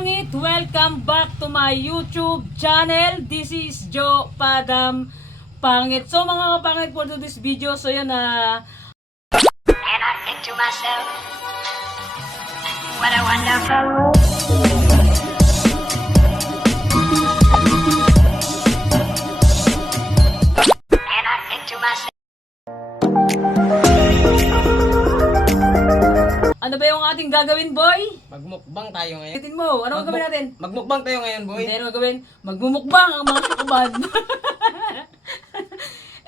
pangit! Welcome back to my YouTube channel. This is Joe Padam Pangit. So mga kapangit, for this video, so yun na And I think to myself, what a wonderful world. And I think to myself, ano ba yung ating gagawin, boy? Magmukbang tayo ngayon. Ulitin mo, ano gagawin natin? Magmukbang tayo ngayon, boy. Hindi, ano gagawin? Magmumukbang ang mga kakabad.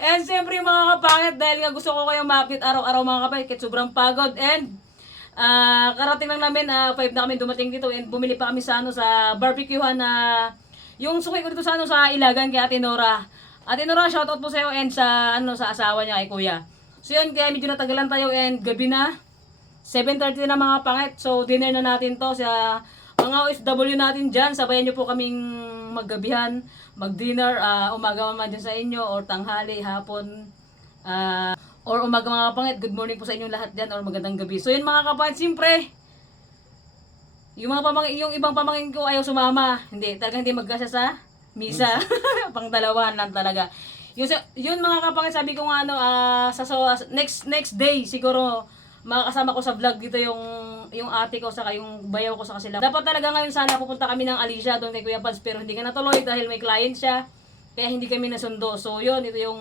And siyempre mga kapangit, dahil nga gusto ko kayong ma-update araw-araw mga kapangit, kahit sobrang pagod. And karating lang namin, 5 na kami dumating dito and bumili pa kami sa sa barbecuehan na yung suki ko dito sa sa Ilagan kay Ate Nora. Ate Nora, shoutout po sa iyo and sa sa asawa niya kay Kuya. So yun, kaya medyo natagalan tayo and gabi na. 7:30 na mga pangit. So dinner na natin to sa mga OFW natin dyan. Sabayan nyo po kaming maggabihan, mag-dinner, umaga man dyan sa inyo or tanghali, hapon, or umaga mga kapangit. Good morning po sa inyong lahat dyan or magandang gabi. So yun mga kapangit, siyempre yung ibang pamangkin ko ayaw sumama. Hindi, talagang hindi magkasya sa misa. Pang dalawahan lang talaga. Yun mga kapangit, sabi ko nga next day siguro makakasama ko sa vlog dito yung ate ko saka yung bayaw ko sa sila. Dapat talaga ngayon sana pupunta kami ng Alicia doon kay Kuya Pads pero hindi ka natuloy dahil may client siya. Kaya hindi kami nasundo. So yun, ito yung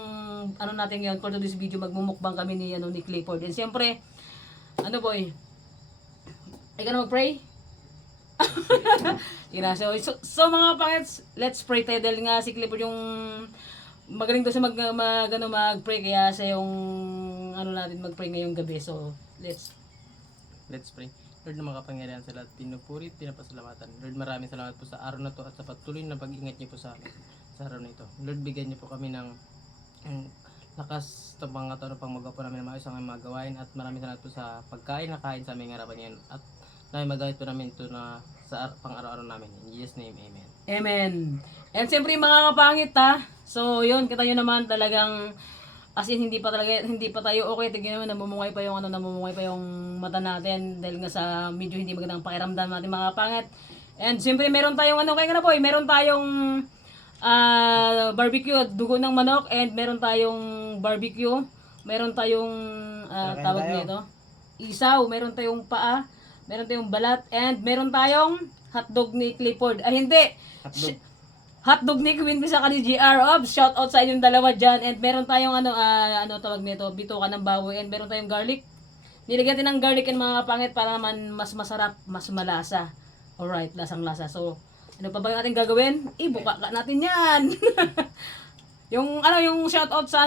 natin ngayon for this video, magmumukbang kami ni ni Clifford. And siyempre, boy? Ay ka na mag-pray? so mga pangits, let's pray tayo dahil nga si Clifford yung magaling daw siya mag-pray kaya siya yung natin mag-pray ngayong gabi. So let's pray. Lord na makapangyarihan sa lahat, pinupuri, pinapasalamatan. Lord, maraming salamat po sa araw na to at sa patuloy na pag-ingat niyo po sa amin sa araw na ito. Lord, bigyan niyo po kami ng lakas sa mga taon pang magawa po namin ng maayos ang mga gawain at maraming salamat po sa pagkain na kain sa aming harapan ngayon at na magamit po namin ito na sa pang-araw-araw namin. In Jesus' name, Amen. Amen. And siyempre mga kapangit so yun, kita nyo naman talagang as in hindi pa tayo okay. Tignan naman, namumungay pa yung mata natin dahil nga sa medyo hindi magandang pakiramdam natin mga kapangit. And siyempre meron tayong boy, meron tayong barbecue, dugo ng manok, and meron tayong barbecue, meron tayong tawag nito, isaw, meron tayong paa, meron tayong balat, and meron tayong hotdog ni Clifford. Ay hindi, hotdog ni Queen sa ni GR Obs. Shout out sa inyong dalawa dyan. And meron tayong tawag nito, bituka ng baboy, and meron tayong garlic. Nilagyan natin ng garlic and mga kapangit para naman mas masarap, mas malasa. Alright, lasang-lasa. So, ano pa ba natin gagawin? Buka natin yan. yung shout out sa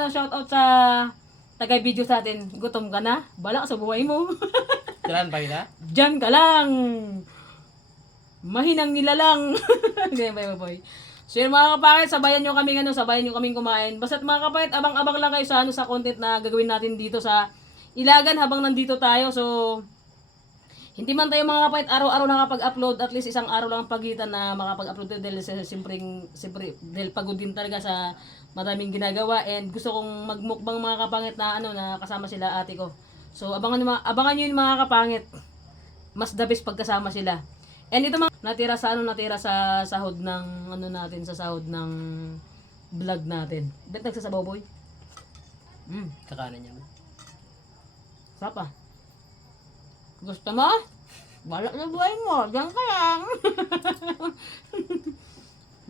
taga-video sa atin. Gutom ka na? Bala ka sa buhay mo. Diyan pa kita? Diyan ka lang. Mahinang nilalang. Ganyan ba boy? So yun mga kapangit, sabayan nyo kaming kumain. Basta't mga kapangit, abang-abang lang kayo sa content na gagawin natin dito sa Ilagan habang nandito tayo. So hindi man tayo mga kapangit araw-araw nakapag-upload, at least isang araw lang ang pagitan na makapag-upload dahil siyempre dahil pagod din talaga sa madaming ginagawa, and gusto kong magmukbang mga kapangit na kasama sila ate ko. So abangan nyo yung mga kapangit. Mas the best pagkasama sila. And ito mga natira sa sahod ng sa sahod ng vlog natin. Bet nagsasabaw boy? Kakanan niya. Sapa? Gusto mo? Balak na buhay mo. Diyan ka lang.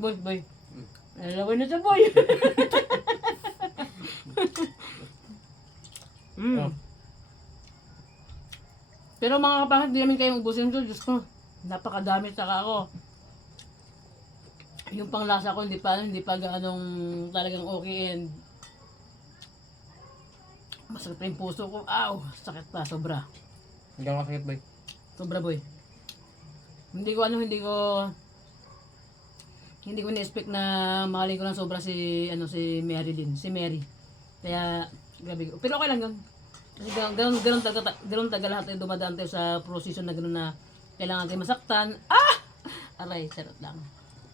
boy. Nalawin na siya boy. Pero mga kapangit, di namin kayong ubusin ito. Diyos ko, napakadami saka ako. Yung panglasa ko, hindi pa talagang okay, and masakit pa yung puso ko. Aw, sakit pa, sobra. Hindi ako masakit, boy. Sobra boy. Hindi ko ni-expect na mahalin ko ng sobra si Mary din, si Mary. Kaya grabe. Pero okay lang 'yun. Kasi ganun taga lahat ay dumadaan tayo sa prosesyon na gano'n na kailangan tayo masaktan. Aray, charot lang.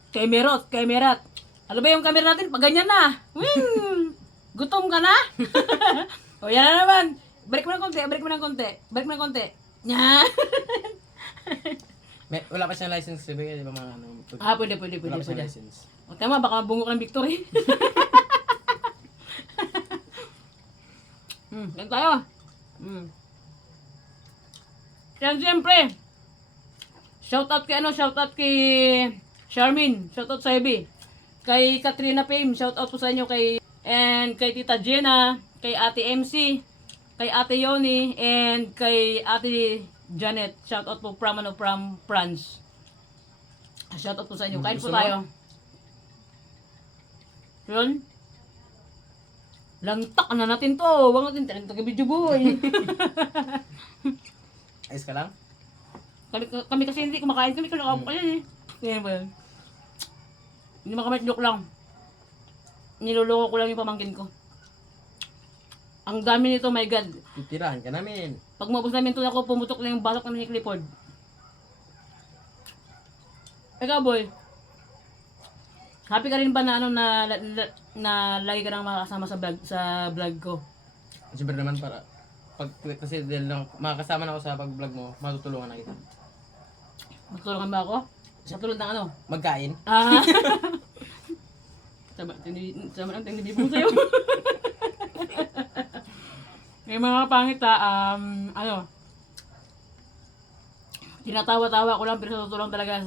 Kay Merat. Ano ba yung camera natin? Pag ganyan na. Gutom ka na? O yan na naman. Balik mo ng konti. Nya. Wala pa siyang license, sabi di ba mga ano? Pwede. Wala pa siyang license. O tama, baka mabungok ng victory. Ganun tayo. Yan, siyempre. Shoutout kay Charmin. Shoutout sa Ivy. Kay Katrina Payne. Shoutout po sa inyo and kay Tita Jenna. Kay Ate MC. Kay Ate Yoni. And kay Ate Janet. Shoutout po from France. Shoutout po sa inyo. Kain po Gusto mo? tayo. Yun. Lantak na natin to. Huwag natin talent to video boy. Ayos ka lang? kami kasi hindi kumakain. Kami eh. Ganyan ba yun? Hindi makamit joke lang. Niloloko ko lang yung pamangkin ko. Ang dami nito, my God. Titirahan ka namin. Pag maubos namin ito ako, pumutok lang yung batok namin ni Clifford. Ikaw boy, happy ka rin ba na na lagi ka nang makakasama sa vlog ko? Siyempre naman kasi dahil lang makakasama na ako sa pag-vlog mo, matutulungan na kita. Magtulungan ba ako? Sa tulad ng ano? Magkain? Sama ang tindi mo sa'yo. May mga pangit tinatawa-tawa ko lang pero sa totoo lang talaga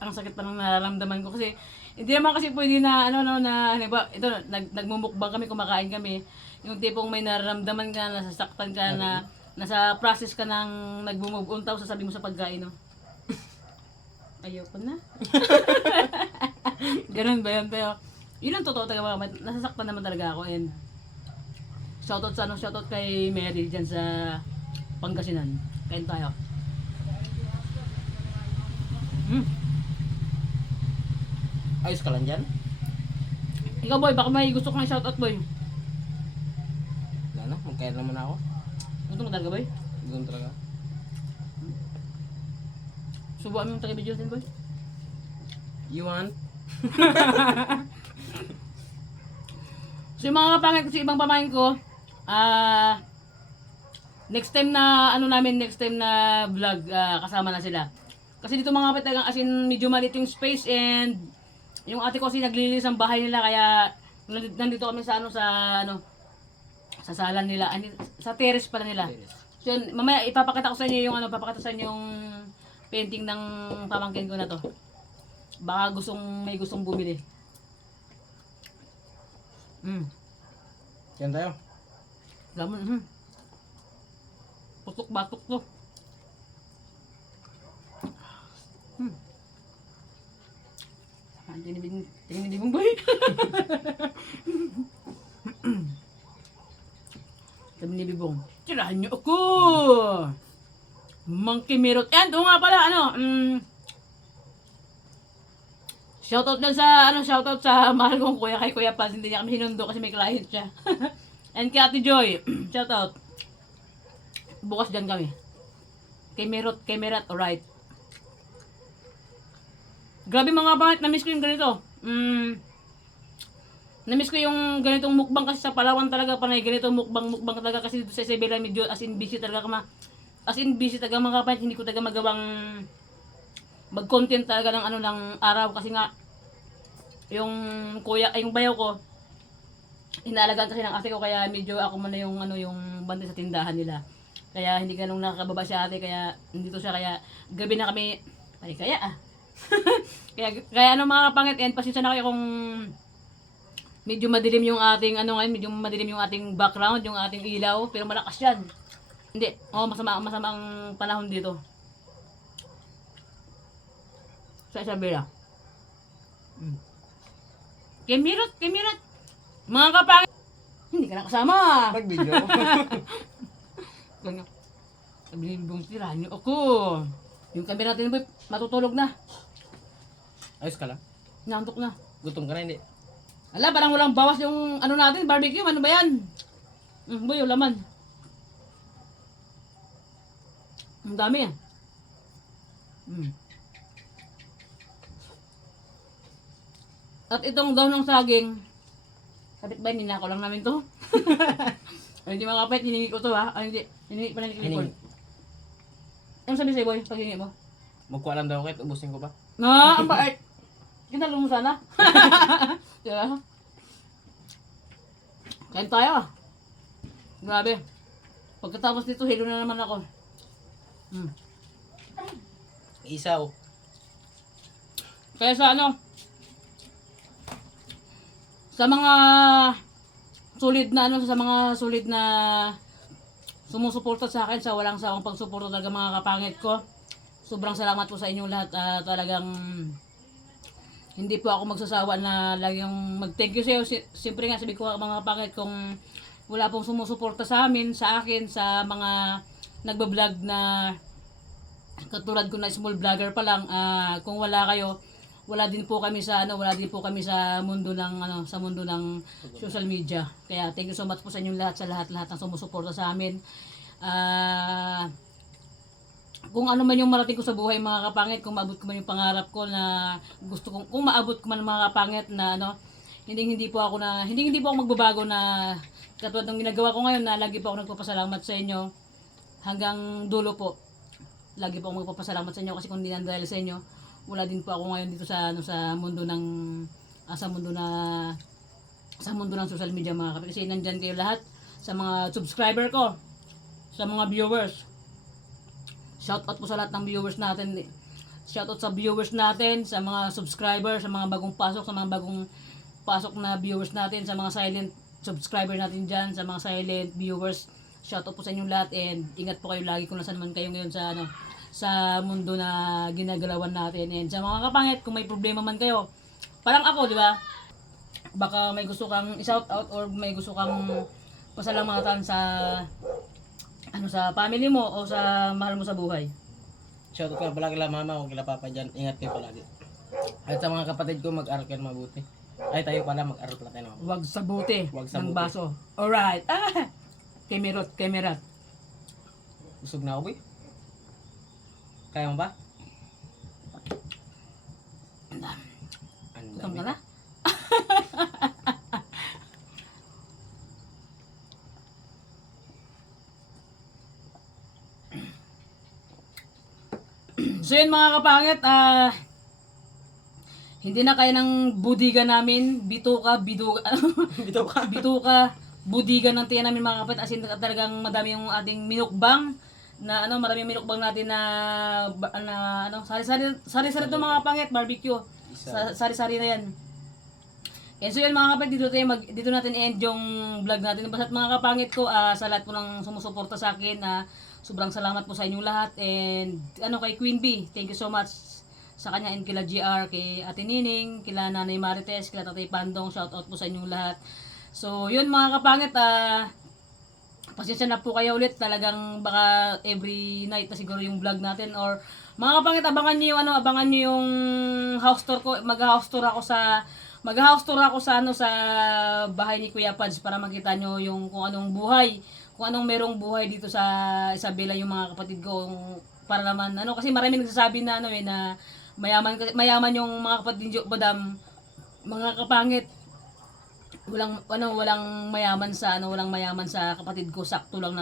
ang sakit pa ng nararamdaman ko kasi hindi naman kasi pwede na ito nagmumukbang kami, kumakain kami, yung tipong may nararamdaman ka, nasasaktan ka, na nasa process ka ng nagmo-move on, tapos sasabihin mo sa pagkain, no? Ayoko na. Ganun ba yun? Pero yun ang totoo talaga, nasasaktan naman talaga ako. And shoutout kay Mary dyan sa Pangasinan. Kain tayo. Ayos ka lang dyan? Ikaw boy, baka may gusto kang shoutout boy. Wala na, magkain naman ako. Gusto mo talaga boy? Doon talaga. Subukan mo yung taga-video din boy. You want? So yung mga kapangit kasi ibang pamain ko, next time na vlog, kasama na sila. Kasi dito mga kapit talagang as in medyo maliit yung space, and yung ate ko kasi naglilinis ang bahay nila, kaya nandito kami sa sa sala nila, sa terrace pala nila. So yun, mamaya ipapakita ko sa inyo yung painting ng pamangkin ko na to. Baka may gustong bumili. Yan tayo. Lamon, putok-batok to. Tingin mo boy. Sabi ni Bibong, tirahan niyo ako. Monkey Mirror. And nga pala, shoutout sa mahal kong kuya, kay Kuya Paz. Hindi niya kami hinundo kasi may client siya. And kay Ate Joy, shoutout. Bukas dyan kami. Kay Merat, alright. Grabe mga bangit, na-miss ko yung ganito. Na-miss ko yung ganitong mukbang kasi sa Palawan talaga, panay ganitong mukbang talaga kasi dito sa Isabela medyo as in busy talaga mga kapatid, hindi ko talaga magawang mag-content talaga ng araw kasi nga yung bayaw ko inaalagaan kasi ng ate ko, kaya medyo ako muna yung bantay sa tindahan nila. Kaya hindi ganung nakakababa si ate, kaya nandito siya, kaya gabi na kami kaya mga kapangit, and pasensya na kayo kung medyo madilim yung ating background, yung ating ilaw, pero malakas yan. Hindi, masama ang panahon dito. Sa Isabela. Kemirot. Mga kapangit, hindi ka nakasama. Pag-video. Sabi ni Bong, tirahan niyo ako. Yung camera natin boy, matutulog na. Ayos ka lang? Nantok na. Gutom ka na, hindi? Ala, parang walang bawas yung natin, barbecue. Ano ba yan? Boy, yung laman. Ang dami yan. At itong daw ng saging, kapit ba, ninako lang namin to. Ay, hindi mga kapit, hiningi ko to ha. Ay, hindi, hiningi pa na ni Clifford. Ano sabi sa'yo boy, pag hiningi mo? Magkuha lang daw kahit ubusin ko pa. Na, ang bait. Kinalo mo sana. Diba? Kain tayo ah. Grabe. Pagkatapos nito, hilo na naman ako. Isaw. Kaya sa ano, sa mga solid na ano, sa mga solid na sumusuporta sa akin sa walang sawang pagsuporta talaga mga kapangit ko. Sobrang salamat po sa inyong lahat. Talagang hindi po ako magsasawa na laging mag-thank you sa iyo. Siyempre nga sabi ko mga kapangit, kung wala pong sumusuporta sa amin, sa akin, sa mga nagbablog na katulad ko na small vlogger pa lang, kung wala kayo, wala din po kami sa mundo ng sa mundo ng social media. Kaya thank you so much po sa inyong lahat, sa lahat ng sumusuporta sa amin. Kung ano man yung marating ko sa buhay mga kapangit, kung maabot ko man yung pangarap ko na gusto kong, kung maabot ko man mga kapangit na hindi po ako magbabago na katulad ng ginagawa ko ngayon, na lagi po ako nagpapasalamat sa inyo hanggang dulo po. Lagi po ako magpapasalamat sa inyo kasi kung hindi na dahil sa inyo, wala din po ako ngayon dito sa mundo ng social media mga kapatid. Kasi nandyan kayo lahat, sa mga subscriber ko, sa mga viewers. Shout out po sa lahat ng viewers natin. Shout out sa viewers natin, sa mga subscriber, sa mga bagong pasok na viewers natin, sa mga silent subscriber natin dyan, sa mga silent viewers. Shout out po sa inyong lahat, and ingat po kayo lagi kung nasaan man kayo ngayon sa mundo na ginagalawan natin. And sa mga kapangit, kung may problema man kayo, parang ako, di ba? Baka may gusto kang i-shout out or may gusto kang pasalamatan sa sa family mo o sa mahal mo sa buhay. Shoutout ka pala kila mama o kila papa dyan. Ingat kayo palagi. At sa mga kapatid ko, mag-aral kayo mabuti. Ay, tayo pala, mag-aral pala tayo. Huwag sabuti Huwag ng sabuti. baso. Alright. Kemerot. Busog na ako, boy. Kaya mo ba? Ang Gutom dami. ka na? So yun mga kapangit, hindi na kaya ng budiga namin, bituka, budiga ng tiyan namin mga kapangit, as in talagang madami yung ating minukbang, na maraming minukbang natin na sari-sari to mga kapangit, barbecue, sari-sari na yan. Yan, so yun mga kapangit, dito natin i-end yung vlog natin. Basta mga kapangit ko, sa lahat po ng sumusuporta sa akin, sobrang salamat po sa inyong lahat, and kay Queen Bee, thank you so much sa kanya, and kila GR, kay Ate Nining, kila Nanay Marites, kila Tatay Pandong, shout out po sa inyong lahat. So yun mga kapangit, pasensya na po kayo ulit, talagang baka every night na siguro yung vlog natin, or mga kapangit, abangan niyo yung house tour ko. Mag-house tour ako sa sa bahay ni Kuya Pads, para makita nyo yung kung anong merong buhay dito sa Isabela, yung mga kapatid ko, para naman kasi marami nagsasabi na na mayaman yung mga kapatid ni Badam, mga kapangit, walang mayaman sa kapatid ko. Sakto lang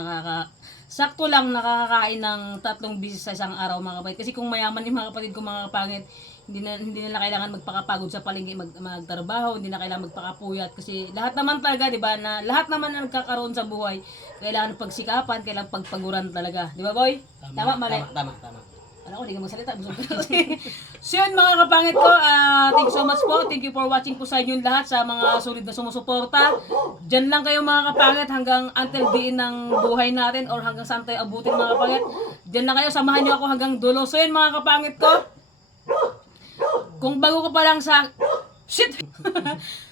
nakakakain ng 3 beses sa isang araw mga kapatid. Kasi kung mayaman yung mga kapatid ko mga kapangit, hindi nila kailangan magpakapagod sa palengke magtrabaho, hindi na kailangan magpakapuyat, kasi lahat naman talaga, 'di ba, na lahat naman na nagkakaroon sa buhay, kailangan pagsikapan, kailangan pagpaguran talaga, 'di ba, boy? Tama mali? Tama. Ano ko, hindi ka magsalita. So yun mga kapangit ko, thank you so much po. Thank you for watching po sa inyong lahat, sa mga solid na sumusuporta. Diyan lang kayo mga kapangit hanggang until the end ng buhay natin, or hanggang saan tayo abutin mga kapangit. Diyan lang kayo, samahan niyo ako hanggang dulo. So yun mga kapangit ko, kung bago ka pa lang sa... Shit!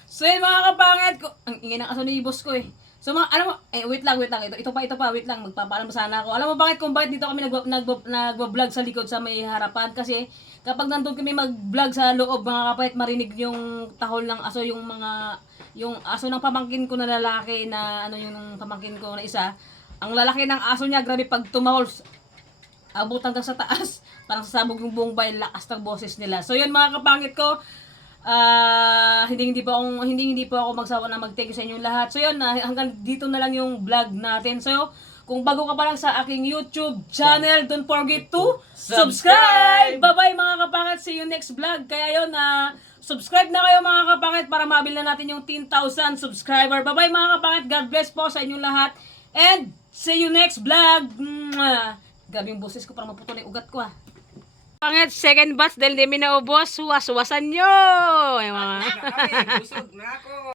So yun mga kapangit ko, ang ingay ng aso ni boss ko eh. So mga, alam mo, wait lang, ito pa, wait lang, magpapaalam sana ako. Alam mo bakit dito kami nagba-vlog sa likod sa may harapan? Kasi kapag nandun kami mag-vlog sa loob mga kapangit, marinig yung tahol ng aso, yung aso ng pamangkin ko na lalaki na yung pamangkin ko na isa. Ang lalaki ng aso niya, grabe, pag tumahol, abot hanggang sa taas, parang sasabog yung buong bayan, lakas ng boses nila. So yun mga kapangit ko, hindi po ako magsawa na mag-thank you sa inyong lahat. So yun, hanggang dito na lang yung vlog natin. So Kung bago ka pa lang sa aking YouTube channel, don't forget to subscribe! Bye-bye mga kapangit, see you next vlog. Kaya yun, subscribe na kayo mga kapangit para mabil na natin yung 10,000 subscriber. Bye-bye mga kapangit, God bless po sa inyong lahat. And see you next vlog! Grabe yung boses ko para maputol yung ugat ko Pangit, second batch dahil di mi naubos, huwas-huwasan nyo! Yung mga... Busog na ako.